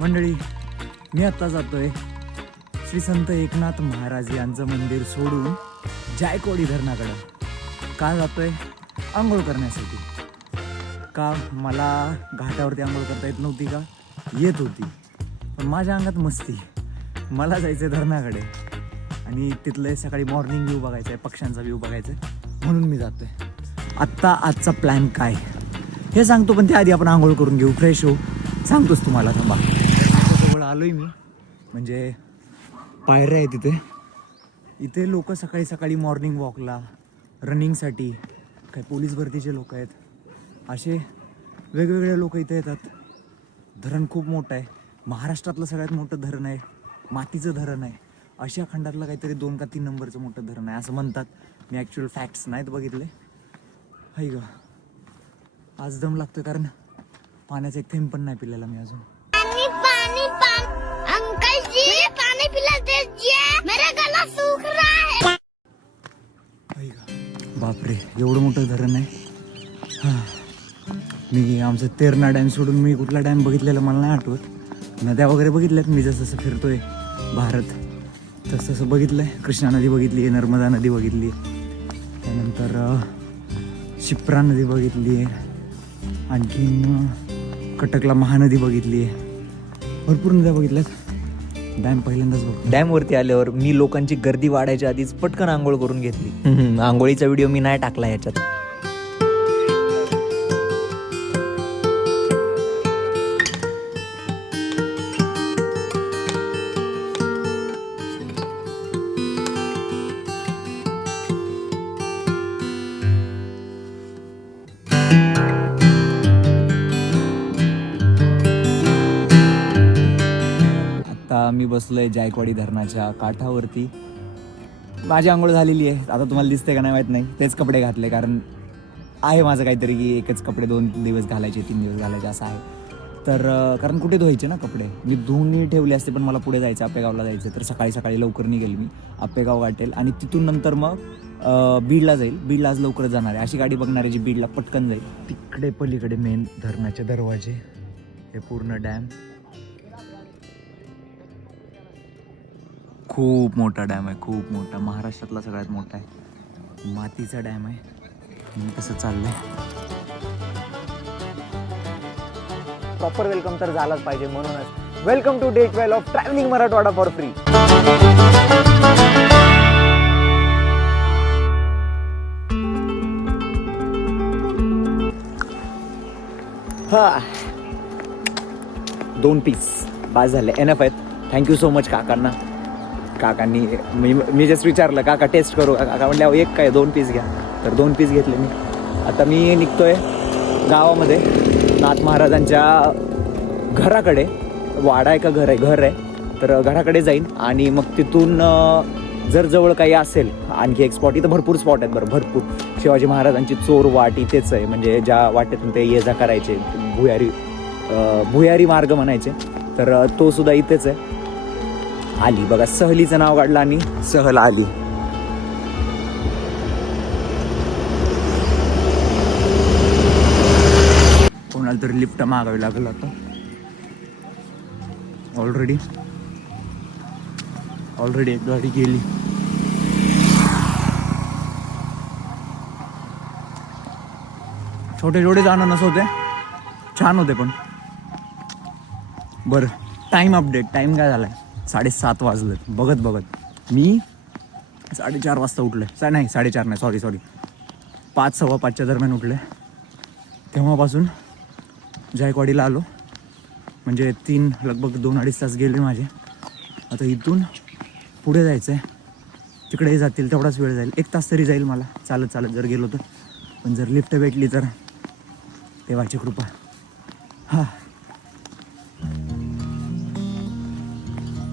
मंडळी, मी आत्ता जातोय श्री संत एकनाथ महाराज यांचं मंदिर सोडून जायकवाडी धरणाकडं. का जातोय? आंघोळ करण्यासाठी. का मला घाटावरती आंघोळ करता येत नव्हती का? येत होती, पण माझ्या अंगात मस्ती. मला जायचं धरणाकडे आणि तिथलं सकाळी मॉर्निंग व्ह्यू बघायचं आहे, पक्ष्यांचा व्ह्यू बघायचा आहे, म्हणून मी जातोय. आजचा प्लॅन काय हे सांगतो, पण त्याआधी आपण आंघोळ करून घेऊ, फ्रेश होऊ. सांगतोच तुम्हाला. थांबा, जवळ आलोय मी. म्हणजे पायऱ्या आहे तिथे. इथे लोक सकाळी सकाळी मॉर्निंग वॉकला, रनिंगसाठी, काही पोलीस भरतीचे लोक आहेत, असे वेगवेगळे लोक इथे येतात. धरण खूप मोठं आहे, महाराष्ट्रातलं सगळ्यात मोठं धरण आहे, मातीचं धरण आहे. आशिया खंडातलं काहीतरी 2 का 3 नंबरचं मोठं धरण आहे असं म्हणतात. मी ॲक्च्युअल फॅक्ट्स नाहीत बघितले. हाय ग, आज दम लागतं कारण पाण्याचा एक थेंब पण नाही पिलेला मी अजून. अंकल जी पानी पिला दीजिए, मेरा गला सूख रहा है. बापरे, एवढं मोठं धरण आहे. मी आमचं तेरणा डॅम सोडून मी कुठला डॅम बघितलेला मला नाही आठवत. नद्या वगैरे बघितल्यात मी, जसं जसं फिरतोय भारत तसं तसं बघितलं आहे. कृष्णा नदी बघितली आहे, नर्मदा नदी बघितली आहे, त्यानंतर शिप्रा नदी बघितली आहे, आणखीन कटकला महानदी बघितली आहे, भरपूर नद्या बघितल्यात. डॅम पहिल्यांदाच बघतो. डॅमवरती आल्यावर मी लोकांची गर्दी वाढायच्या आधीच पटकन आंघोळ करून घेतली. आंघोळीचा व्हिडिओ मी नाही टाकला याच्यात. मी बसलोय जायकवाडी धरणाच्या काठावरती. माझी आंघोळ झालेली आहे. आता तुम्हाला दिसते का नाही माहीत नाही. तेच कपडे घातले, कारण आहे माझं काहीतरी की एकच कपडे 2 दिवस घालायचे, 3 दिवस घालायचे असं आहे. तर कारण कुठे धुवायचे ना कपडे. मी धुवून ठेवले असते, पण मला पुढे जायचं, आपेगावला जायचं. तर सकाळी सकाळी लवकर निघेल मी, आपेगाव गाठेल आणि तिथून नंतर मग बीडला जाईल. बीडला आज लवकरच जाणार आहे. अशी गाडी बघणार आहे जी बीडला पटकन जाईल. तिकडे पलीकडे मेन धरणाचे दरवाजे, हे पूर्ण डॅम. खूप मोठा डॅम आहे, खूप मोठा. महाराष्ट्रातला सगळ्यात मोठा आहे. मातीचा डॅम आहे. मी कसं चाललंय, प्रॉपर वेलकम तर झालाच पाहिजे, म्हणूनच welcome to day 12 of travelling Marathwada for free. हा, 2 पीस बास झाले, एनफ आहेत. थँक्यू सो मच काकांनी मी जस्ट विचारलं, काका टेस्ट करू? काका म्हणले एक काय 2 पीस घ्या. तर 2 पीस घेतले मी. आता मी निघतोय गावामध्ये, नाथ महाराजांच्या घराकडे. वाडा आहे का घर आहे? तर घराकडे जाईन आणि मग तिथून जर जवळ काही असेल आणखी एक स्पॉट. इथं भरपूर स्पॉट आहेत बरं, भरपूर. शिवाजी महाराजांची चोर वाट इथेच आहे, म्हणजे ज्या वाटेतून ते ये जा करायचे, भुयारी मार्ग म्हणायचे. तर तो सुद्धा इथेच आहे. आली बघा, सहलीचं नाव काढलं आणि सहल आली. कोणाला तरी लिफ्ट मागावी लागलं आता. ऑलरेडी एक गाडी गेली. छोटे जाणं नसं होते, छान होते. पण बरं, टाईम अपडेट. टाईम काय झालाय? 7:30 वाजलेत. बघत मी 4:30 वाजता उठले. नाही 4:30 नाही, सॉरी 5, 5:15च्या दरम्यान उठले. तेव्हापासून जायकवाडीला आलो. म्हणजे लगभग 2-2.5 तास गेले माझे. आता इथून पुढे जायचं आहे. तिकडेही जातील तेवढाच वेळ जाईल, 1 तास तरी जाईल मला चालत जर गेलो तर. पण जर लिफ्ट भेटली तर देवाची कृपा. हा,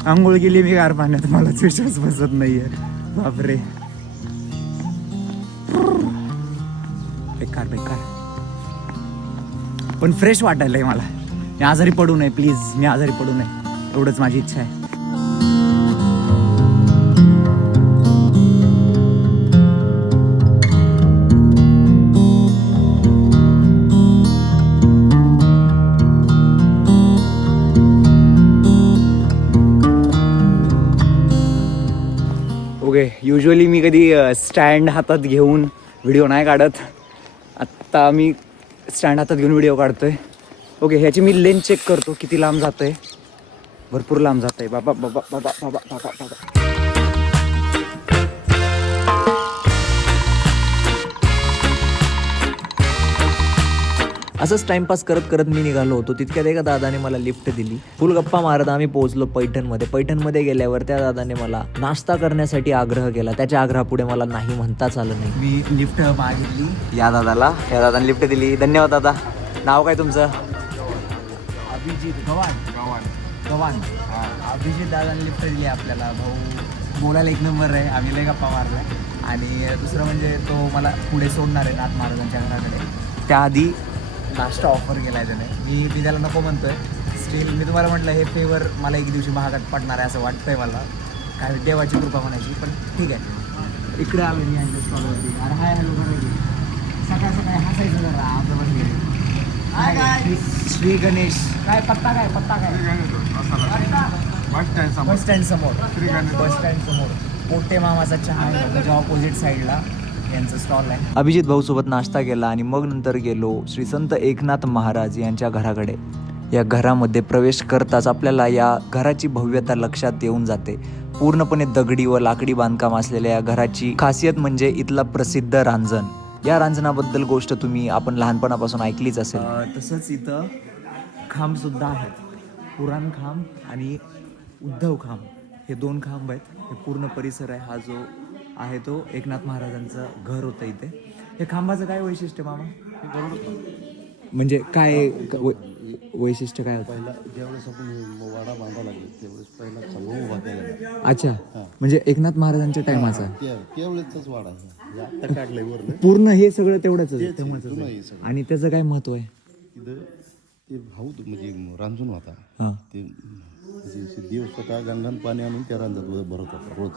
आंघोळ गेली मी गार पाण्यात, मलाच विश्वास बसत नाहीये. बापरे, बेकार. पण फ्रेश वाटायलंय मला. मी आजारी पडू नये, प्लीज. मी आजारी पडू नये, एवढंच माझी इच्छा आहे. ओके, युजली मी कधी स्टँड हातात घेऊन व्हिडिओ नाही काढत. आत्ता मी स्टँड हातात घेऊन व्हिडिओ काढतोय. ओके, ह्याची मी लेंथ चेक करतो किती लांब जात आहे. भरपूर लांब जात आहे. बाबा बाबा बाबा बाबा बाबा बाबा. असंच टाइमपास करत करत मी निघालो होतो. तितक्यात एका दादाने मला लिफ्ट दिली. फुल गप्पा मारत आम्ही पोहोचलो पैठणमध्ये. पैठणमध्ये गेल्यावर त्या दादाने मला नाश्ता करण्यासाठी आग्रह केला. त्याच्या आग्रहापुढे मला नाही म्हणताच आलं नाही. मी लिफ्ट मागितली या दादाने लिफ्ट दिली. धन्यवाद दादा. नाव काय तुमचं? अभिजित गव्हाण. अभिजित दादाने लिफ्ट दिली आपल्याला. भाऊ बोलायला एक नंबर आहे. आम्ही लय गप्पा मारलाय. आणि दुसरं म्हणजे तो मला पुढे सोडणार आहे नाथ महाराजांच्या घराकडे. त्याआधी नाश्ता ऑफर केला आहे त्याने. मी त्याला नको म्हणतोय. स्टील मी तुम्हाला म्हटलं हे फेवर मला एक दिवशी महागात पडणार आहे असं वाटतंय मला. काय देवाची कृपा म्हणायची. पण ठीक आहे. इकडे आलो मी यांच्या स्टॉलवरती. अरे हाय हॅलो करा. सकाळ सकाळी हसायचं जरा आपलं पण गेले. काय श्री गणेश. काय पत्ता काय बस स्टँड समोर पोटे मामाचा चहा आहे त्याच्या ऑपोजिट साईडला यांचं स्टॉल आहे. अभिजित भाऊ सोबत नाश्ता केला आणि मग नंतर गेलो श्री संत एकनाथ महाराज यांच्या घराकडे. या घरामध्ये प्रवेश करताच आपल्याला या घराची भव्यता लक्षात येऊन जाते. पूर्णपणे दगडी व लाकडी बांधकाम असलेल्या या घराची खासियत म्हणजे इथला प्रसिद्ध रांजण. या रांजणाबद्दल गोष्ट आपण लहानपणापासून ऐकलीच असेल. तसंच इथं खांब सुद्धा आहेत. पुराण खांब आणि उद्धव खांब हे 2 खांब आहेत. हे पूर्ण परिसर आहे. हा जो आहे तो एकनाथ महाराजांचं घर होतं इथे. हे खांबाचं काय वैशिष्ट्य मामा? म्हणजे काय वैशिष्ट्य काय होतं? पहिला ज्यावेळेस आपण वाडा बांधायला लागले त्यावेळेस पहिला खांब उभा केला. अच्छा, म्हणजे एकनाथ महाराजांच्या टायमाचा त्यावेळेसच वाडा आहे. आता काढलंय वरनं पूर्ण हे सगळं तेवढंच जुनं आहे सगळं. आणि त्याचं काय महत्व आहे? तिथं ते भाऊ म्हणजे रांजून होता. हां, ते म्हणजे देव स्वतः गंगान पाणी आणून त्या रांजात भरत होता रोज.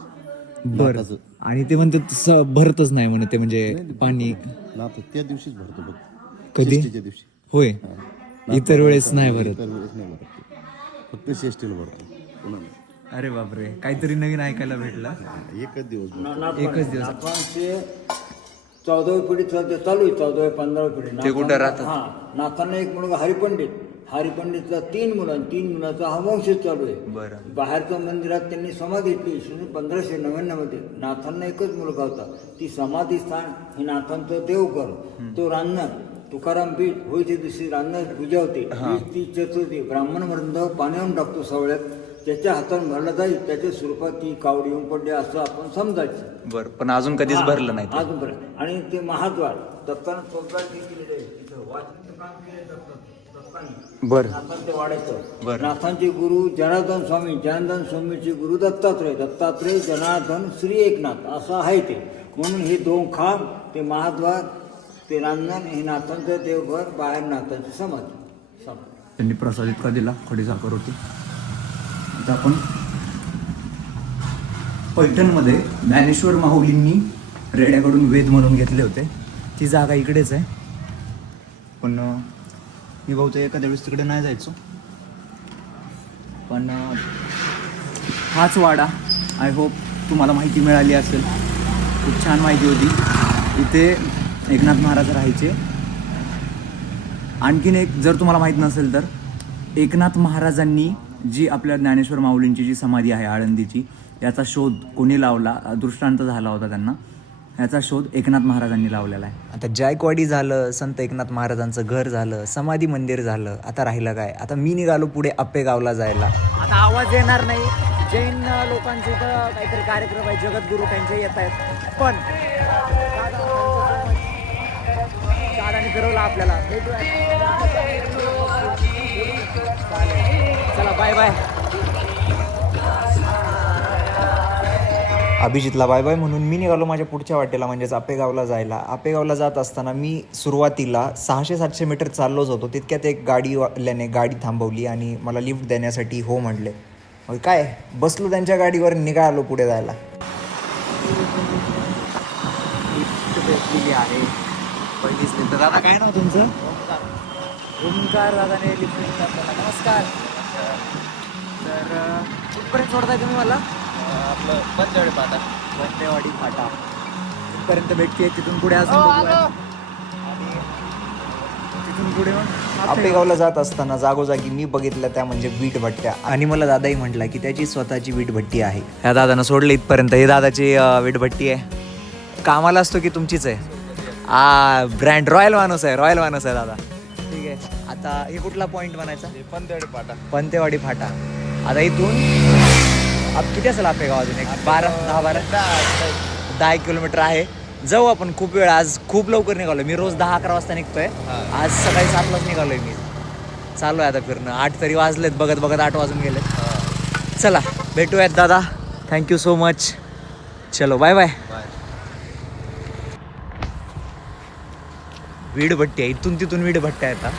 बरं. नाथाचं. आणि ते म्हणतात भरतच नाही म्हणे ते म्हणजे पाणी नाथ त्या दिवशीच भरतो बघ. कधी? षष्टीच्या दिवशी. होय, इतर वेळेस नाही भरत. इतर वेळेस नाही भरत ते. फक्त षष्टीला भरतो पुन्हा नाही. अरे बापरे, काहीतरी नवीन ऐकायला भेटलं. एकच दिवस भरतो. एकच दिवस. नाथांचे 14वी पिढी चालू आहे. 14वी 15वी पिढी. ते कुठं राहतात? हा, नाथांना एक मुलगा हरिपंडितला 3 मुलं आणि 3 मुलाचा हा वंशच चालू आहे. बरं. बाहेरच्या मंदिरात त्यांनी समाधी घेतली 1599 मध्ये. नाथांना एकच मुलगा होता. ती समाधी स्थान हे नाथांचं देवघर. तो रांजण तुकाराम पीठ होईच्या दिवशी रांजण पूजा होते. ती चतुर्थी ब्राह्मण वृंद पाण्यावरून टाकतो सवळ्यात. त्याच्या हाताने भरला जाईल. त्याच्या स्वरूपात ती कावडी येऊन पडली असं आपण समजायचं. बरं, पण अजून कधीच भरलं नाही ते. अजून भरलं. आणि ते महाद्वार दत्तानं तोडगाड केलेलं आहे. तिथं वाचन काम केलं दत्तानं. बरं. नाथांच्या वाड्याचं. बरं. नाथांचे गुरु जनार्दन स्वामीचे गुरु दत्तात्रय जनार्दन श्री एकनाथ असं आहे ते. म्हणून हे 2 खांब, ते महाद्वार, ते रांजण, हे नाथांचं देवघर, बाहेर नाथांची समाधी. त्यांनी प्रसाद इतका दिला, खडी साखर होती. आता आपण पैठणमध्ये ज्ञानेश्वर माऊलींनी रेड्याकडून वेद म्हणून घेतले होते. ती जागा इकडेच आहे. पण मी बहुतेक एखाद्या वेळेस तिकडे नाही जायचो. पण हाच वाडा आय होप तुम्हाला माहिती मिळाली असेल. खूप छान माहिती होती. इथे एकनाथ महाराज राहायचे. आणखीन एक जर तुम्हाला माहीत नसेल तर, एकनाथ महाराजांनी जी आपल्या ज्ञानेश्वर माऊलींची जी समाधी आहे आळंदीची, याचा शोध कोणी लावला, दृष्टांत झाला होता त्यांना. याचा शोध एकनाथ महाराजांनी लावलेला आहे. आता जायकवाडी झालं, संत एकनाथ महाराजांचं घर झालं, समाधी मंदिर झालं. आता राहिलं काय? आता मी निघालो पुढे आपेगावला जायला. आता आवाज येणार नाही. जैन लोकांचे इथं काहीतरी कार्यक्रम आहे, जगद्गुरू त्यांचे येत आहेत. पण दादाने फिरवलं आपल्याला. चला बाय बाय. अभिजितला बाय बाय म्हणून मी निघालो माझ्या पुढच्या वाटेला, म्हणजेच आपेगावला जायला. आपेगावला जात असताना मी सुरुवातीला 600-700 मीटर चाललोच होतो. तितक्यात एक गाडीवाल्याने गाडी थांबवली आणि मला लिफ्ट देण्यासाठी हो म्हणले. मग काय, बसलो त्यांच्या गाडीवर, निघालो पुढे जायला. लिफ्ट भेटलेली आहे. पहिलीच लिफ्ट. दादा काय नाव तुमचं? ओंकार. दादाने लिफ्ट दिली आपल्याला. नमस्कार. तर कुठपर्यंत सोडताय तुम्ही मला? आपलं पंचवडे पाटा. वंदेवाडी फाटा तिथपर्यंत भेटते. तिथून पुढे अजून बघूया. आणि तिथून पुढे मग आपेगावला जात असताना जागोजागी मी बघितल्या त्या म्हणजे वीट भट्ट्या आणि मला दादाही म्हटला की त्याची स्वतःची वीट भट्टी आहे. ह्या दादानं सोडलं इथपर्यंत. ही दादाची वीट भट्टी आहे. कामाला असतो की तुमचीच आहे? ब्रँड रॉयल माणूस आहे, रॉयल माणूस आहे दादा. ठीक आहे. आता हे कुठला पॉईंट म्हणायचा? पंतेवाडी फाटा. आता इथून किती असेल आपेगाव? अजून एक 10 किलोमीटर आहे. जाऊ आपण. खूप वेळ, आज खूप लवकर निघालोय मी. रोज 10-11 वाजता निघतोय. आज सकाळी 7लाच निघालोय मी. चालू आहे आता फिरणं. 8 तरी वाजलेत, बघत बघत 8 वाजून गेलेत. चला भेटूयात दादा. Thank you so much. चलो बाय बाय. वीड भट्टी आहे. इथून तिथून वीड भट्ट्या येतात.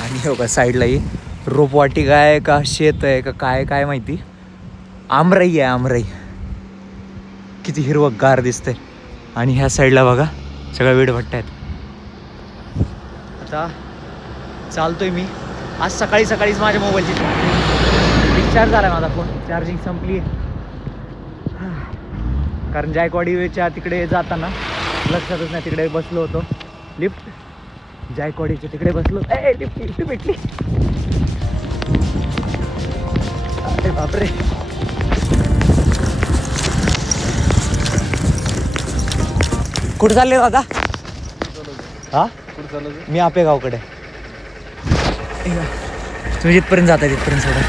आणि हो का साईडलाही रोपवाटिका आहे का शेत आहे का काय काय माहिती. आमराई आहे, आमराई. किती हिरवंगार दिसतंय. आणि ह्या साईडला बघा सगळ्या वीड भट्ट्या आहेत. आता चालतोय मी. आज सकाळी सकाळीच माझ्या मोबाईलची डिस्चार्ज झाला माझा फोन. चार्जिंग संपली. कारण जायकवाडीच्या तिकडे जाताना लक्षातच नाही. तिकडे बसलो होतो. लिफ्ट जायकवाडीच्या तिकडे बसलो. लिफ्ट भेटली. अरे बापरे. कुठं चालले दादा? हा मी आपेगावकडे. तुम्ही जिथपर्यंत जाता तिथपर्यंत सोडा.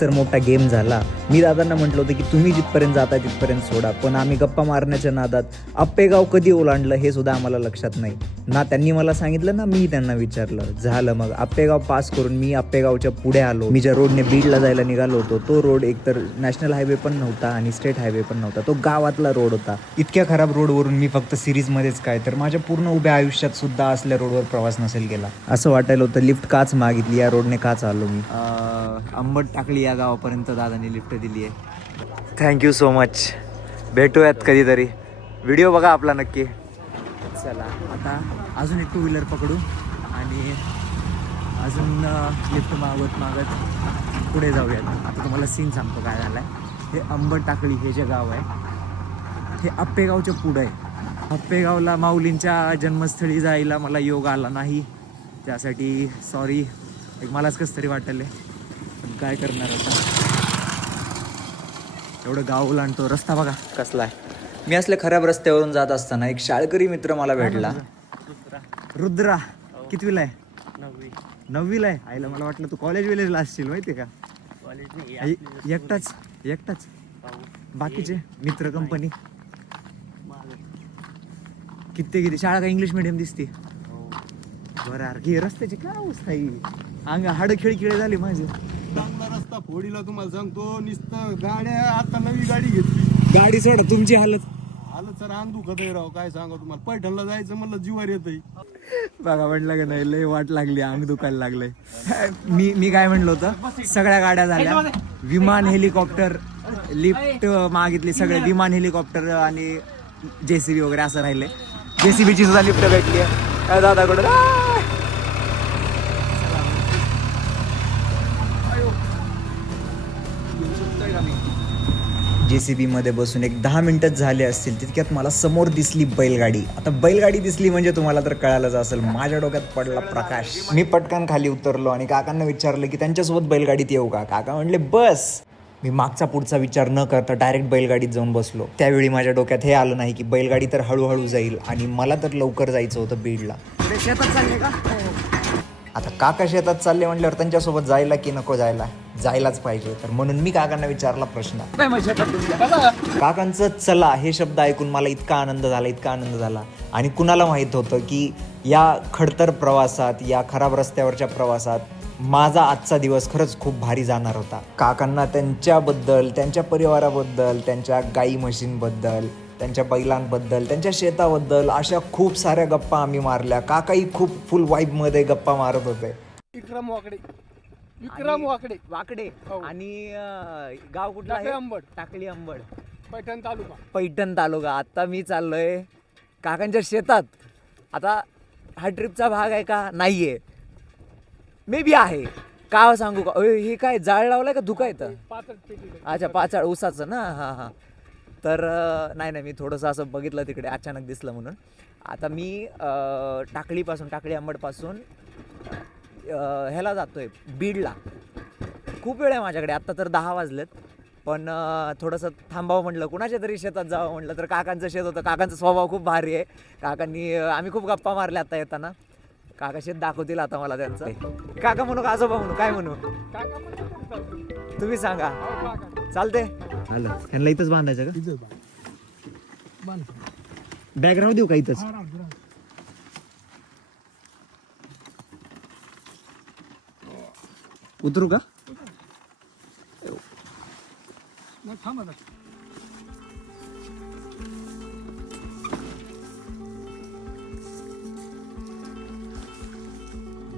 तर मोठा गेम झाला. मी दादांना म्हटलं होतं की तुम्ही जिथपर्यंत जाता तिथपर्यंत सोडा, पण आम्ही गप्पा मारण्याच्या नादात आपेगाव कधी ओलांडलं हे सुद्धा आम्हाला लक्षात नाही ना. त्यांनी मला सांगितलं ना मी त्यांना विचारलं. झालं मग आपेगाव पास करून मी आपेगावच्या पुढे आलो. मी ज्या रोडने बीडला जायला निघालो होतो तो रोड एकतर नॅशनल हायवे पण नव्हता आणि स्टेट हायवे पण नव्हता. तो गावातला रोड होता. इतक्या खराब रोडवरून मी फक्त सिरीजमध्येच काय तर माझ्या पूर्ण उभ्या आयुष्यात सुद्धा असल्या रोडवर प्रवास नसेल केला. असं वाटायला होतं लिफ्ट काच मागितली, या रोडने काच आलो मी. आंबट टाकली या गावापर्यंत दादाने लिफ्ट दिली आहे. Thank you so much. भेटूयात कधीतरी. व्हिडिओ बघा आपला नक्की. चला आता अजून एक 2 व्हीलर पकडू आणि अजून लिफ्ट मागत पुढे जाऊयात. आता तुम्हाला सीन सांगतो काय झालं आहे. हे आंबट टाकळी हे जे गाव आहे हे आपेगावच्या पुढं आहे. आपेगावला माऊलींच्या जन्मस्थळी जायला मला योग आला नाही. त्यासाठी सॉरी. एक मलाच कसं तरी वाटलं. पण काय करणार आता. एवढं गाव ओलांडतो. रस्ता बघा कसला आहे. मी असल्या खराब रस्त्यावरून जात असताना एक शाळकरी मित्र मला भेटला. रुद्रा कितवीला आहे? 9वीला आहे. आईला मला वाटलं तू कॉलेजला असशील माहिती आहे का. एकटाच बाकीचे मित्र कंपनी किती शाळा का इंग्लिश मिडियम दिसते. बरं अरे रस्त्याची काय अवस्था आहे. हाड खेळी झाली माझी. चांगला रस्ता फोडीला तुम्हाला सांगतो. नुसतं गाड्या आता नवी गाडी घेतली. गाडी सोडा तुमची हालत. सर अंग दुखत आहे राव. काय सांगा तुम्हाला. पैठणला जायचं म्हणलं जीवार येतंय. बघा म्हटलं का नाही लय वाट लागली. अंग दुखायला लागलंय. मी काय म्हणलं होतं सगळ्या गाड्या झाल्या. विमान हेलिकॉप्टर लिफ्ट मागितली सगळे. विमान हेलिकॉप्टर आणि JCB वगैरे असं राहिले. JCBची सुद्धा लिफ्ट भेटली आहे दादाकडे. JCB मध्ये बसून एक 10 मिनिटच झाले असतील तितक्यात मला समोर दिसली बैलगाडी. आता बैलगाडी दिसली म्हणजे तुम्हाला तर कळालंच असेल. माझ्या डोक्यात पडला प्रकाश. मी पटकन खाली उतरलो आणि काकांना विचारलं की त्यांच्यासोबत बैलगाडीत येऊ का. काका म्हणले बस. मी मागचा पुढचा विचार न करता डायरेक्ट बैलगाडीत जाऊन बसलो. त्यावेळी माझ्या डोक्यात हे आलं नाही की बैलगाडी तर हळूहळू जाईल आणि मला तर लवकर जायचं होतं बीडला. शेतात चालले का. आता काका शेतात चालले म्हटल्यावर त्यांच्यासोबत जायला की नको जायला. जायलाच पाहिजे. तर म्हणून मी काकांना विचारला प्रश्न. काकांचं चला हे शब्द ऐकून मला इतका आनंद झाला. आणि कुणाला माहीत होतं की या खडतर प्रवासात या खराब रस्त्यावरच्या प्रवासात माझा आजचा दिवस खरंच खूप भारी जाणार होता. काकांना त्यांच्याबद्दल, त्यांच्या परिवाराबद्दल, त्यांच्या गाई म्हशींबद्दल, त्यांच्या बैलांबद्दल, त्यांच्या शेताबद्दल अशा खूप साऱ्या गप्पा आम्ही मारल्या. काकाही खूप फुल वाईबमध्ये गप्पा मारत होते. विक्रम वाकडे वाकडे. आणि गाव कुठलं आहे? टाकळी अंबड. पैठण तालुका. आता मी चाललोय काकांच्या शेतात. आता हा ट्रिपचा भाग आहे का नाहीये. मे बी आहे काय सांगू का हे काय जाळ लावलाय का धुका येतं? पाचट पेटी अच्छा पाचाळ ऊसाचं ना. हां हां. तर नाही मी थोडंसं असं बघितलं तिकडे अचानक दिसलं म्हणून. आता मी टाकळी अंबडपासून ह्याला जातोय बीडला. खूप वेळ आहे माझ्याकडे, आत्ता तर 10 वाजलेत. पण थोडंसं थांबावं म्हटलं, कुणाच्या तरी शेतात जावं म्हटलं. तर काकांचं शेत होतं. काकांचा स्वभाव खूप भारी आहे. काकांनी आम्ही खूप गप्पा मारल्या आता येताना. काका शेत दाखवतील आता मला त्यांचं. काका म्हणू का आजोबा म्हणू, काय म्हणू काका म्हणलं तरी चालतं. तुम्ही सांगा. हो, काका. चालते. आलं ह्यांना इथंच बांधायचं का? इथं बांध. बॅकग्राऊंड देऊ का इथंच? हा, राहू दे, राहू दे. उतरू का? मग थांब आता.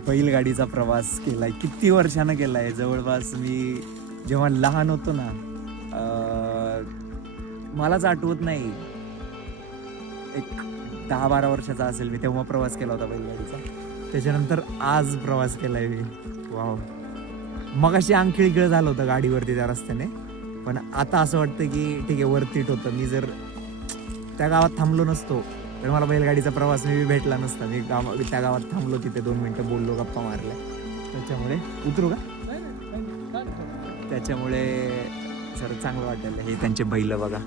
बैलगाडीचा प्रवास केलाय, किती वर्षानं केलाय. जवळपास मी जेव्हा लहान होतो ना, मलाच आठवत नाही, एक 10-12 वर्षाचा असेल मी, तेव्हा प्रवास केला होता बैलगाडीचा. त्याच्यानंतर आज प्रवास केलाय मी. वाव. मग अशी अंगखिळखिळ झालं होतं गाडीवरती त्या रस्त्याने. पण आता असं वाटतं की ठीक आहे, वर्थ होतं. मी जर त्या गावात थांबलो नसतो तर मला बैलगाडीचा प्रवास मी भेटला नसता. मी त्या गावात थांबलो, तिथे 2 मिनटं बोललो, गप्पा मारल्या. त्याच्यामुळे उतरू का? नाही, नाही, नाही, नाही, नाही. त्याच्यामुळे सर चांगलं वाटायला. हे त्यांचे बैल बघा.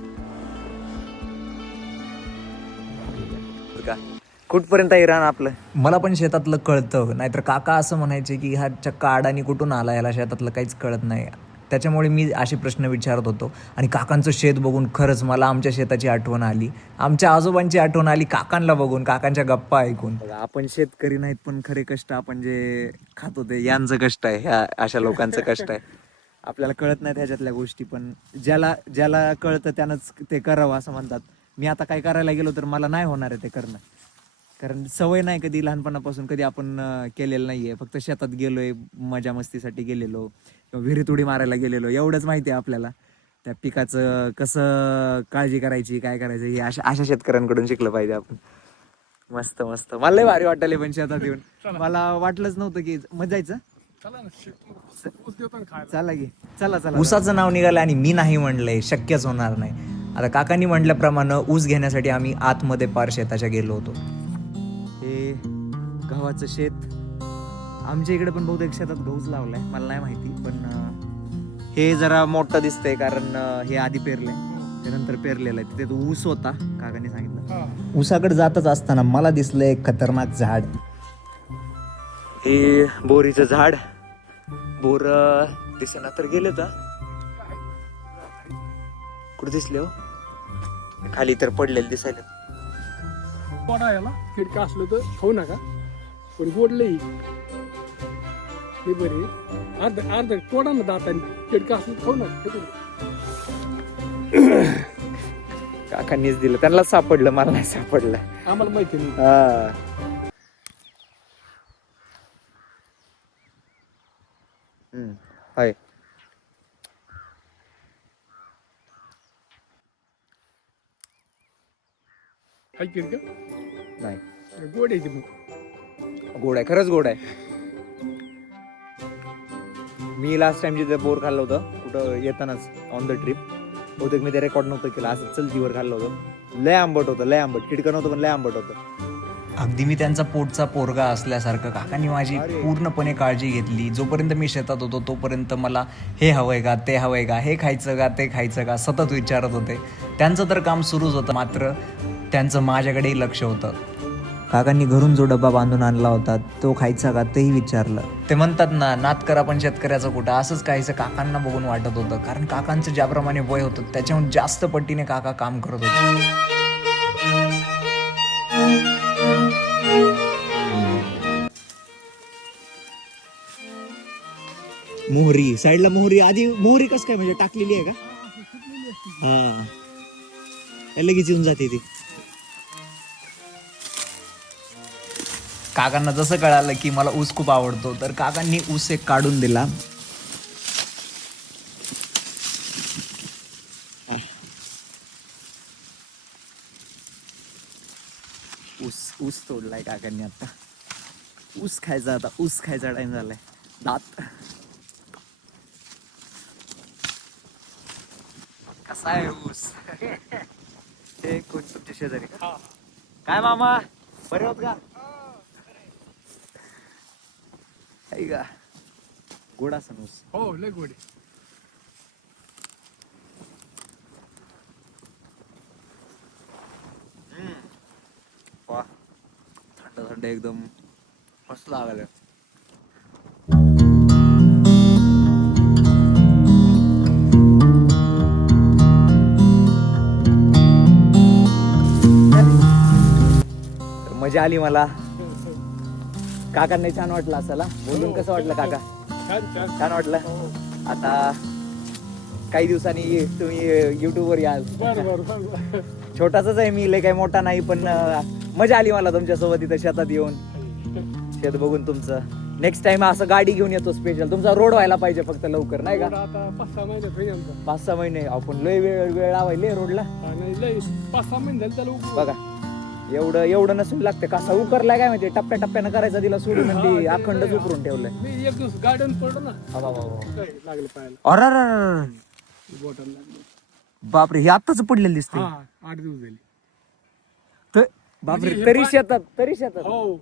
कुठपर्यंत आहे रान आपलं? मला पण शेतातलं कळतं, नाहीतर काका असं म्हणायचे की हा चक्का अडाणी कुठून आला, याला शेतातलं काहीच कळत नाही. त्याच्यामुळे मी असे प्रश्न विचारत होतो. आणि काकांचं शेत बघून खरंच मला आमच्या शेताची आठवण आली, आमच्या आजोबांची आठवण आली, काकांना बघून, काकांच्या गप्पा ऐकून. आपण शेतकरी नाहीत, पण खरे कष्ट आपण जे खातो ते यांचं कष्ट आहे, ह्या अशा लोकांचं कष्ट आहे. आपल्याला कळत नाही ह्याच्यातल्या गोष्टी, पण ज्याला कळतं त्यानंच ते करावं असं म्हणतात. मी आता काय करायला गेलो तर मला नाही होणार आहे ते करणं, कारण सवय नाही कधी लहानपणापासून, कधी आपण केलेलं नाहीये. फक्त शेतात गेलोय, मजा मस्तीसाठी गेलेलो किंवा विहिरीत उडी मारायला गेलेलो, एवढंच माहिती आहे आपल्याला. त्या पिकाचं कसं काळजी करायची, काय करायचं, हे अशा शेतकऱ्यांकडून शिकलं पाहिजे आपण. मस्त मस्त. मला लय भारी वाटले पण शेतात येऊन. मला वाटलंच नव्हतं की मजा यायचं. चला ना, ऊस देतो ना खायला. चला की, चला. ऊसाचं नाव निघालं आणि मी नाही म्हणलंय, शक्यच होणार नाही. आता काकांनी म्हटल्याप्रमाणे ऊस घेण्यासाठी आम्ही आतमध्ये पार शेताच्या गेलो होतो. हे गव्हाचं शेत. आमच्या इकडे पण बहुतेक शेतात गहूच लावलाय, मला नाही माहिती. पण हे जरा मोठं दिसतंय, कारण हे आधी पेरलंय, त्यानंतर पेरलेलं आहे. तिथे तो ऊस होता, काकांनी सांगितलं. हा. ऊसाकडे जातच असताना मला दिसलं एक खतरनाक झाड. हे बोरीचं झाड. बोर दिसेना तर गेले तर कुठे दिसले हो? खाली तर पडलेले दिसायला. पोडा याला खिडका असलं तर खाऊ नका, पण गोड लई हे बरे. अर्ध तोडा ना दाताने, खिडका असलं तर खाऊ नका. काकांनीच दिलं, त्यांना सापडलं, मला नाही सापडलं. आम्हाला माहिती नाही. हाय. हाय खिडका नाही, गोड आहे मग. गोड आहे, खरंच गोड आहे. मी लास्ट टाइम जिथे बोर खाल्लं होतं, कुठं येतानाच ऑन द ट्रिप, बहुतेक मी ते रेकॉर्ड नव्हतं केलं, असं चलतीवर खाल्लं होतं. लय आंबट होतं, लय आंबट. खिडकं नव्हतं पण लय आंबट होतं. अगदी मी त्यांचा पोटचा पोरगा असल्यासारखं काकांनी माझी पूर्णपणे काळजी घेतली. जोपर्यंत मी शेतात होतो तोपर्यंत मला हे हवंय का, ते हवंय का, हे खायचं का, ते खायचं का, सतत विचारत होते. त्यांचं तर काम सुरूच होतं, मात्र त्यांचं माझ्याकडेही लक्ष होतं. काकांनी घरून जो डबा बांधून आणला होता तो खायचा का तेही विचारलं. ते म्हणतात ना, नात करा पण शेतकऱ्याचं कुठं, असंच काहीचं काकांना बघून वाटत होतं. कारण काकांचं ज्याप्रमाणे वय होतं त्याच्याहून जास्त पट्टीने काका काम करत होते. मोहरी साईडला, मोहरी आधी, मोहरी कसं काय म्हणजे टाकलेली आहे का? हा, लगेच येऊन जाते ती. काकांना जसं कळालं की मला ऊस खूप आवडतो, तर काकांनी ऊस एक काढून दिला. ऊस तोडलाय काकांनी आता. ऊस खायचा, आता ऊस खायचा टाइम झालाय. दात कसा आहे ऊस? हे कोण तुमच्या शेजारी का? काय मामा बरे होत का? आहे का गोड असन ऊस? हो लय गोडी. वा थंड थंड एकदम मस्त लागलं. तर मजा आली मला. काकांना छान वाटलं असाला बोलून. कसं वाटलं काका? छान छान. छान वाटलं. आता काही दिवसांनी तुम्ही YouTube वर याल. बरं बरं बरं. छोटासाच आहे मी, लय काही मोठा नाही, पण मजा आली मला तुमच्या सोबत इथं शेतात येऊन शेत बघून तुमचं. नेक्स्ट टाइम असं गाडी घेऊन येतो स्पेशल. तुमचा रोड व्हायला पाहिजे फक्त लवकर, नाही का? आता 5-6 महिन्यात होईल आमचा. 5-6 महिने आपण लय वेळ लावायले रोडला. हा, नाही लय 5-6 महिने झाले त्याला उकळून. बघा एवढं नसून लागते. कसा उकरलाय काय माहिती, टप्प्याटप्प्यानं करायचा तिला सोडून आणि ती अखंडच उकरून ठेवलंय. मी एक दिवस गार्डन पडलो ना, अबा काय लागले पायाला, अरे बोटाला लागले. बापरे, हे आत्ताच पडलेलं दिसते. हा 8 दिवस झाले. बापरे, म्हणजे तरी हे शेतात हो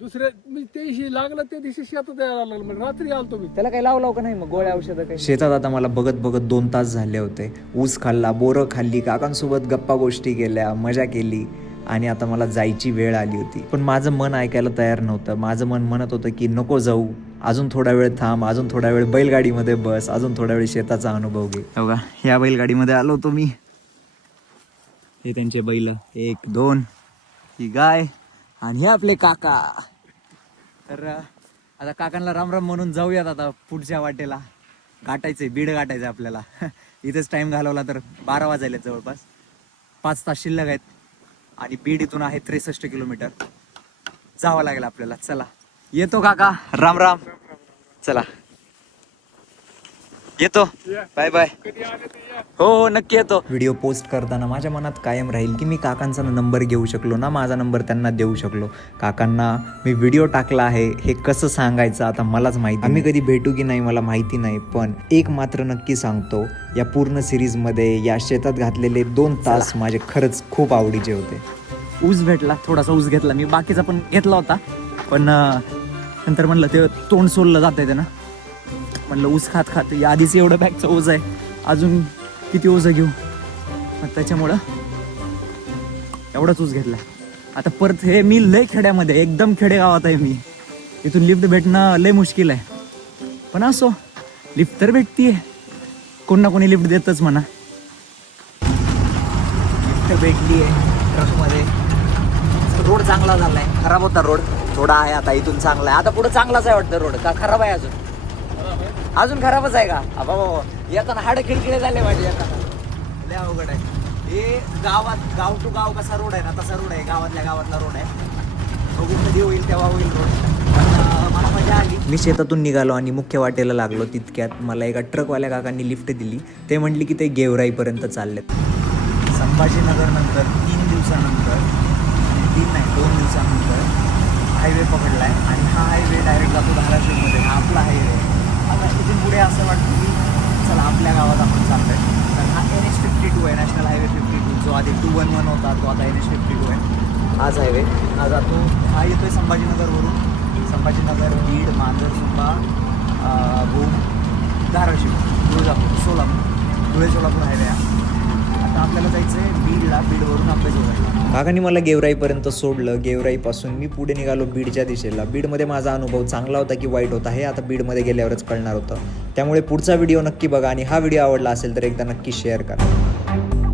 दुसऱ्या मी त्या दिवशी लागलं, त्या दिवशी शेतात यायला लागलं. म्हणजे रात्री आलतो मी. त्याला काही लावलाव का नाही मग गोळ्या औषधं काही? शेतात आता मला बघत बघत 2 तास झाले होते. ऊस खाल्ला, बोरं खाल्ली, काकांसोबत गप्पा गोष्टी केल्या, मजा केली आणि आता मला जायची वेळ आली होती. पण माझं मन ऐकायला तयार नव्हतं. माझं मन म्हणत होतं की नको जाऊ, अजून थोडा वेळ थांब, अजून थोडा वेळ बैलगाडीमध्ये बस, अजून थोडा वेळ शेताचा अनुभव घे. हो का, ह्या बैलगाडीमध्ये आलो होतो मी. हे त्यांचे बैल 1, 2, ही गाय आणि हे आपले काका. तर आता काकांना राम राम म्हणून जाऊयात आता पुढच्या वाटेला. गाठायचंय, बीड गाठायचंय आपल्याला. इथेच टाइम घालवला तर 12 वाजायले जवळपास. 5 तास शिल्लक आहेत आणि बीड इथून आहे 63 किलोमीटर. जावं लागेल आपल्याला. चला येतो काका, राम राम. चला येतो, बाय बाय. कधी आले तर या. हो नक्की येतो. व्हिडिओ पोस्ट करताना माझ्या मनात कायम राहील की मी काकांचा नंबर घेऊ शकलो ना, माझा नंबर त्यांना देऊ शकलो. काकांना मी व्हिडिओ टाकला आहे हे कसं सांगायचं आता मलाच माहिती. आम्ही कधी भेटू की नाही मला माहिती नाही, पण एक मात्र नक्की सांगतो, या पूर्ण सिरीजमध्ये या शेतात घातलेले 2 तास माझे खरंच खूप आवडीचे होते. ऊस भेटला, थोडासा ऊस घेतला मी, बाकीचा पण घेतला होता, पण नंतर म्हणलं ते तोंड सोललं जात आहे ना, म्हणलं ऊस खात खात आधीच एवढं बॅगचं ऊस आहे, अजून किती ऊस घेऊ, मग त्याच्यामुळं एवढाच ऊस घेतला. आता परत हे मी लय खेड्यामध्ये, एकदम खेडेगावात आहे मी. इथून लिफ्ट भेटणं लय मुश्किल आहे, पण असो लिफ्ट तर भेटतीये, कोण ना कोणी लिफ्ट देतच म्हणा. लिफ्ट भेटली आहे ट्रकमध्ये. रोड चांगला झालाय, खराब होता रोड, थोडा आहे आता इथून चांगला आहे. आता पुढे चांगलाच आहे वाटतं रोड, का खराब आहे अजून? अजून खराबच आहे का? बाबा येताना हाड खिळखिळे झाले माझे, येताना लय अवघड आहे. हे गाव टू गाव कसा रोड आहे ना तसा रोड आहे, गावातला रोड आहे. बघू कधी होईल तेव्हा होईल रोड. मला मजा आली. मी शेतातून निघालो आणि मुख्य वाटेला लागलो. तितक्यात मला एका ट्रकवाल्या काकांनी लिफ्ट दिली. ते म्हणले की ते गेवराईपर्यंत चाललेत. संभाजीनगर नंतर 3 दिवसानंतर, 3 नाही 2 दिवसानंतर हायवे पकडलाय आणि हा हायवे डायरेक्ट जातो धाराशिवमध्ये. हा आपला हायवे. आता इथून पुढे असं वाटतं की चला आपल्या गावात आपण चाललोय. तर हा NH52 आहे, नॅशनल हायवे 52, जो आधी 211 होता तो आता NH52 आहे. हाच हायवे हा जातो, हा येतोय संभाजीनगरवरून. संभाजीनगर, बीड, मांजरसुंबा, भूम, धाराशिव, तुळजापूर, सोलापूर, धुळे सोलापूर हायवे आहे. आता आपल्याला जायचं आहे बीडला, बीडवरून आपल्या जवळ आहे. काकांनी मला गेवराईपर्यंत सोडलं. गेवराईपासून मी पुढे निघालो बीडच्या दिशेला. बीडमध्ये माझा अनुभव चांगला होता की वाईट होता हे आता बीडमध्ये गेल्यावरच कळणार होतं. त्यामुळे पुढचा व्हिडिओ नक्की बघा आणि हा व्हिडिओ आवडला असेल तर एकदा नक्की शेअर करा.